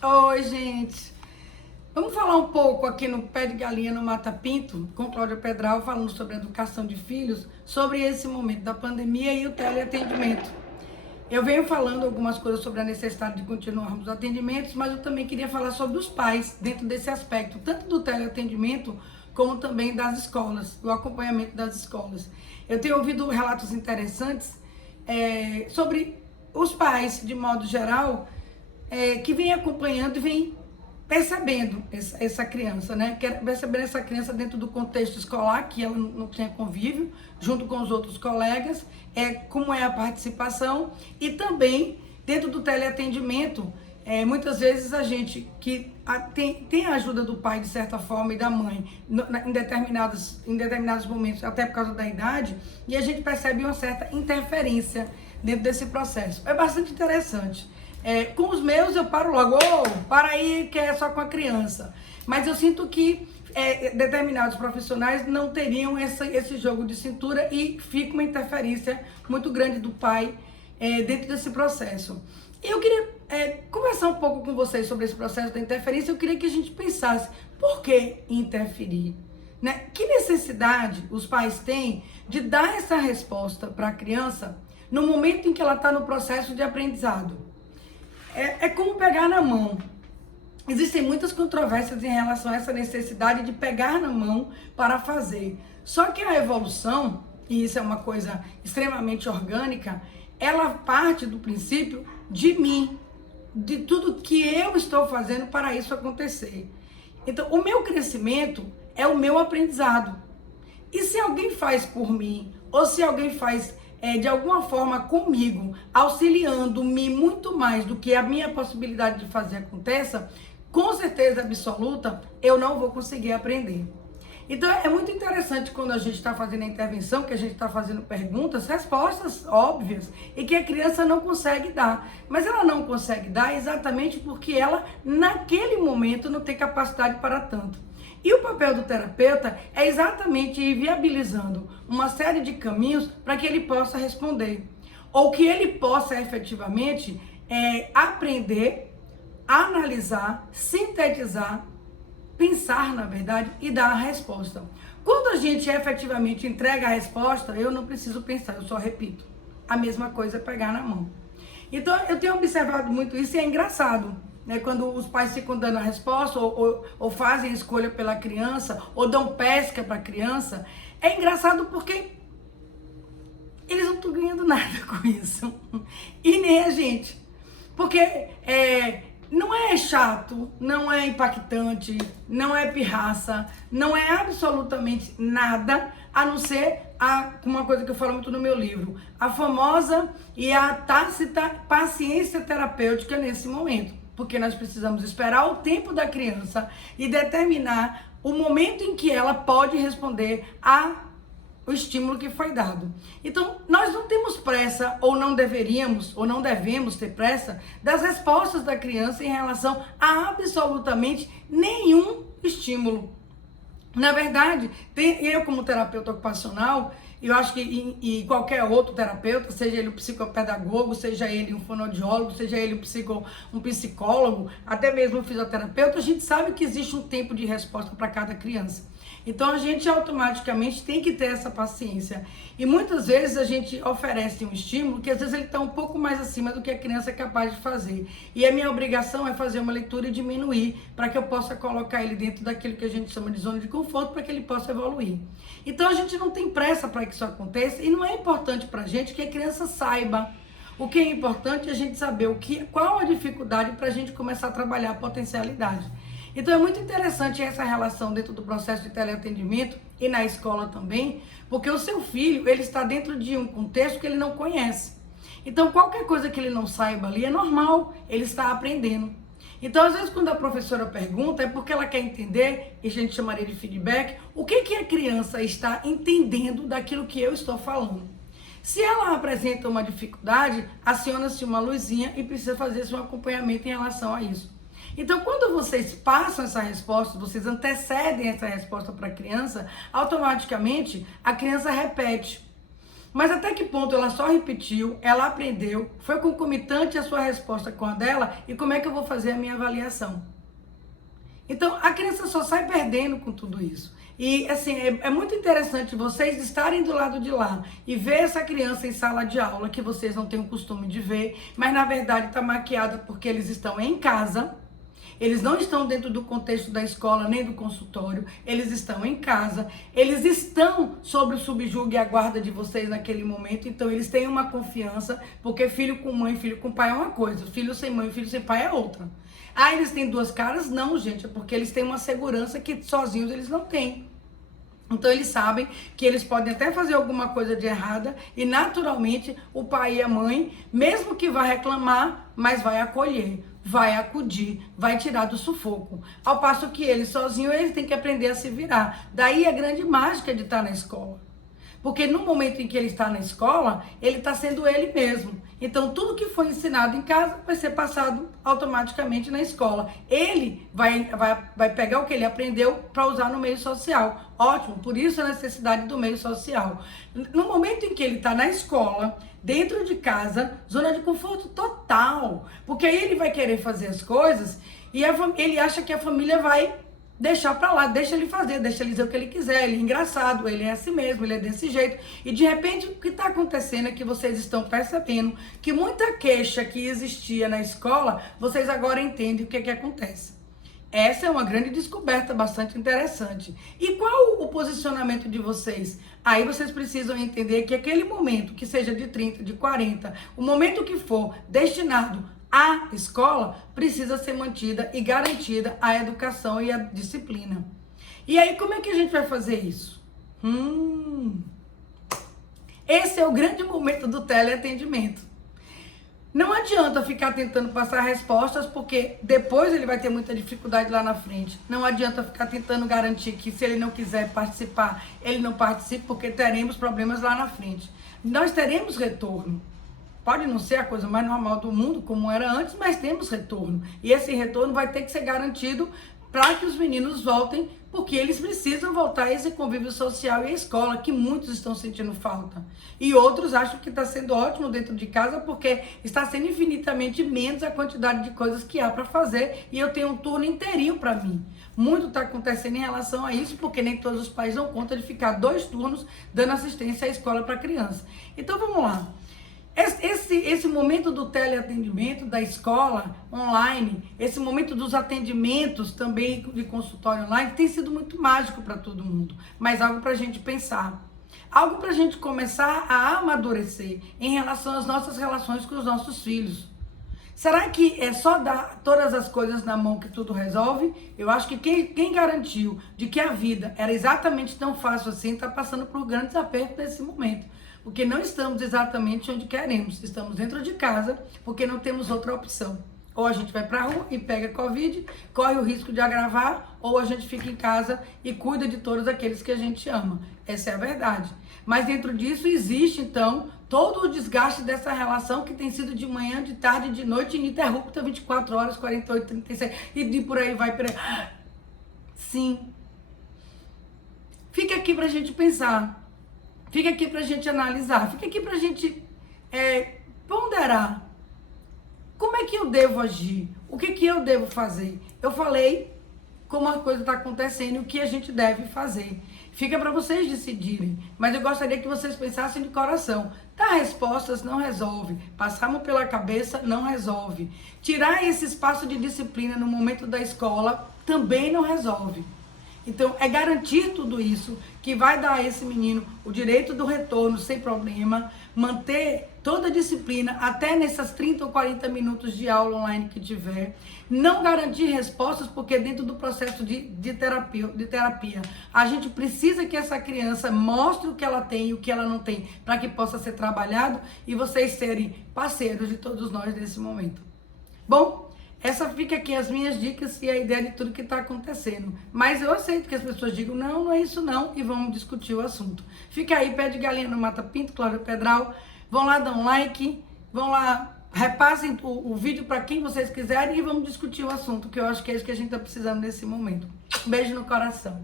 Oi, gente. Vamos falar um pouco aqui no Pé de Galinha no Mata Pinto, com Cláudia Pedral, falando sobre educação de filhos, sobre esse momento da pandemia e o teleatendimento. Eu venho falando algumas coisas sobre a necessidade de continuarmos os atendimentos, mas eu também queria falar sobre os pais dentro desse aspecto, tanto do teleatendimento como também das escolas, do acompanhamento das escolas. Eu tenho ouvido relatos interessantes sobre os pais, de modo geral, que vem acompanhando e vem percebendo essa criança, né? Percebendo essa criança dentro do contexto escolar, que ela não tenha convívio, junto com os outros colegas, como é a participação, e também dentro do teleatendimento, muitas vezes a gente que tem a ajuda do pai, de certa forma, e da mãe, em determinados momentos, até por causa da idade, e a gente percebe uma certa interferência dentro desse processo. É bastante interessante. Com os meus eu paro logo, para aí que é só com a criança. Mas eu sinto que determinados profissionais não teriam esse jogo de cintura e fica uma interferência muito grande do pai dentro desse processo. Eu queria conversar um pouco com vocês sobre esse processo da interferência. Eu queria que a gente pensasse, por que interferir? Né? Que necessidade os pais têm de dar essa resposta para a criança no momento em que ela está no processo de aprendizado? É como pegar na mão. Existem muitas controvérsias em relação a essa necessidade de pegar na mão para fazer. Só que a evolução, e isso é uma coisa extremamente orgânica, ela parte do princípio de mim, de tudo que eu estou fazendo para isso acontecer. Então, o meu crescimento é o meu aprendizado. E se alguém faz por mim, ou se alguém faz de alguma forma comigo, auxiliando-me muito mais do que a minha possibilidade de fazer aconteça, com certeza absoluta, eu não vou conseguir aprender. Então é muito interessante quando a gente está fazendo a intervenção, que a gente está fazendo perguntas, respostas óbvias, e que a criança não consegue dar. Mas ela não consegue dar exatamente porque ela, naquele momento, não tem capacidade para tanto. E o papel do terapeuta é exatamente ir viabilizando uma série de caminhos para que ele possa responder. Ou que ele possa efetivamente aprender, analisar, sintetizar, pensar na verdade e dar a resposta. Quando a gente efetivamente entrega a resposta, eu não preciso pensar, eu só repito. A mesma coisa é pegar na mão. Então eu tenho observado muito isso e é engraçado. Quando os pais ficam dando a resposta ou fazem a escolha pela criança ou dão pesca para a criança, é engraçado porque eles não estão ganhando nada com isso. E nem a gente. Porque não é chato, não é impactante, não é pirraça, não é absolutamente nada, a não ser uma coisa que eu falo muito no meu livro, a famosa e a tácita paciência terapêutica nesse momento. Porque nós precisamos esperar o tempo da criança e determinar o momento em que ela pode responder ao estímulo que foi dado. Então, nós não temos pressa, ou não deveríamos, ou não devemos ter pressa, das respostas da criança em relação a absolutamente nenhum estímulo. Na verdade, eu como terapeuta ocupacional, eu acho que e qualquer outro terapeuta, seja ele um psicopedagogo, seja ele um fonoaudiólogo, seja ele um psicólogo, até mesmo um fisioterapeuta, a gente sabe que existe um tempo de resposta para cada criança. Então a gente automaticamente tem que ter essa paciência. E muitas vezes a gente oferece um estímulo que às vezes ele está um pouco mais acima do que a criança é capaz de fazer. E a minha obrigação é fazer uma leitura e diminuir para que eu possa colocar ele dentro daquilo que a gente chama de zona de conforto para que ele possa evoluir. Então a gente não tem pressa para que isso aconteça e não é importante para a gente que a criança saiba. O que é importante é a gente saber qual a dificuldade para a gente começar a trabalhar a potencialidade. Então é muito interessante essa relação dentro do processo de teleatendimento e na escola também, porque o seu filho, ele está dentro de um contexto que ele não conhece. Então qualquer coisa que ele não saiba ali é normal, ele está aprendendo. Então às vezes quando a professora pergunta é porque ela quer entender, e a gente chamaria de feedback, o que a criança está entendendo daquilo que eu estou falando. Se ela apresenta uma dificuldade, aciona-se uma luzinha e precisa fazer-se um acompanhamento em relação a isso. Então, quando vocês passam essa resposta, vocês antecedem essa resposta para a criança, automaticamente a criança repete. Mas até que ponto ela só repetiu, ela aprendeu, foi concomitante a sua resposta com a dela, e como é que eu vou fazer a minha avaliação? Então, a criança só sai perdendo com tudo isso. E, assim, é muito interessante vocês estarem do lado de lá e ver essa criança em sala de aula, que vocês não têm o costume de ver, mas, na verdade, está maquiada porque eles estão em casa. Eles não estão dentro do contexto da escola nem do consultório, eles estão em casa, eles estão sob o subjugo e a guarda de vocês naquele momento, então eles têm uma confiança, porque filho com mãe, filho com pai é uma coisa, filho sem mãe, filho sem pai é outra. Ah, eles têm duas caras? Não, gente, é porque eles têm uma segurança que sozinhos eles não têm. Então eles sabem que eles podem até fazer alguma coisa de errada e naturalmente o pai e a mãe, mesmo que vá reclamar, mas vai acolher, vai acudir, vai tirar do sufoco. Ao passo que ele sozinho, ele tem que aprender a se virar. Daí a grande mágica de estar na escola. Porque no momento em que ele está na escola, ele está sendo ele mesmo. Então, tudo que foi ensinado em casa vai ser passado automaticamente na escola. Ele vai pegar o que ele aprendeu para usar no meio social. Ótimo, por isso a necessidade do meio social. No momento em que ele está na escola, dentro de casa, zona de conforto total. Porque aí ele vai querer fazer as coisas e ele acha que a família vai deixar pra lá, deixa ele fazer, deixa ele dizer o que ele quiser, ele é engraçado, ele é assim mesmo, ele é desse jeito. E de repente o que está acontecendo é que vocês estão percebendo que muita queixa que existia na escola, vocês agora entendem o que é que acontece. Essa é uma grande descoberta bastante interessante. E qual o posicionamento de vocês? Aí vocês precisam entender que aquele momento, que seja de 30, de 40, o momento que for destinado a escola, precisa ser mantida e garantida a educação e a disciplina. E aí, como é que a gente vai fazer isso? Esse é o grande momento do teleatendimento. Não adianta ficar tentando passar respostas, porque depois ele vai ter muita dificuldade lá na frente. Não adianta ficar tentando garantir que se ele não quiser participar, ele não participe, porque teremos problemas lá na frente. Nós teremos retorno. Pode não ser a coisa mais normal do mundo, como era antes, mas temos retorno. E esse retorno vai ter que ser garantido para que os meninos voltem, porque eles precisam voltar a esse convívio social e a escola, que muitos estão sentindo falta. E outros acham que está sendo ótimo dentro de casa, porque está sendo infinitamente menos a quantidade de coisas que há para fazer, e eu tenho um turno inteirinho para mim. Muito está acontecendo em relação a isso, porque nem todos os pais dão conta de ficar 2 turnos dando assistência à escola para a criança. Então vamos lá. Esse momento do teleatendimento, da escola online, esse momento dos atendimentos também de consultório online, tem sido muito mágico para todo mundo, mas algo para a gente pensar. Algo para a gente começar a amadurecer em relação às nossas relações com os nossos filhos. Será que é só dar todas as coisas na mão que tudo resolve? Eu acho que quem garantiu de que a vida era exatamente tão fácil assim, está passando por grandes apertos nesse momento. Porque não estamos exatamente onde queremos. Estamos dentro de casa porque não temos outra opção. Ou a gente vai para a rua e pega Covid, corre o risco de agravar, ou a gente fica em casa e cuida de todos aqueles que a gente ama. Essa é a verdade. Mas dentro disso existe, então, todo o desgaste dessa relação que tem sido de manhã, de tarde, de noite, ininterrupta, 24 horas, 48, 36, e de por aí vai. Sim. Fica aqui pra gente pensar. Fica aqui pra gente analisar. Fica aqui pra gente ponderar. Como é que eu devo agir? O que eu devo fazer? Eu falei como a coisa está acontecendo e o que a gente deve fazer. Fica para vocês decidirem. Mas eu gostaria que vocês pensassem de coração. Dar respostas não resolve. Passar a mão pela cabeça não resolve. Tirar esse espaço de disciplina no momento da escola também não resolve. Então, é garantir tudo isso que vai dar a esse menino o direito do retorno sem problema, manter toda a disciplina até nessas 30 ou 40 minutos de aula online que tiver. Não garantir respostas, porque dentro do processo de terapia, a gente precisa que essa criança mostre o que ela tem e o que ela não tem, para que possa ser trabalhado e vocês serem parceiros de todos nós nesse momento. Bom, essa fica aqui as minhas dicas e a ideia de tudo que está acontecendo. Mas eu aceito que as pessoas digam, não, não é isso não, e vamos discutir o assunto. Fica aí, Pé de Galinha no Mata Pinto, Cláudia Pedral. Vão lá dar um like, vão lá, repassem o vídeo para quem vocês quiserem e vamos discutir o assunto, que eu acho que é isso que a gente está precisando nesse momento. Um beijo no coração.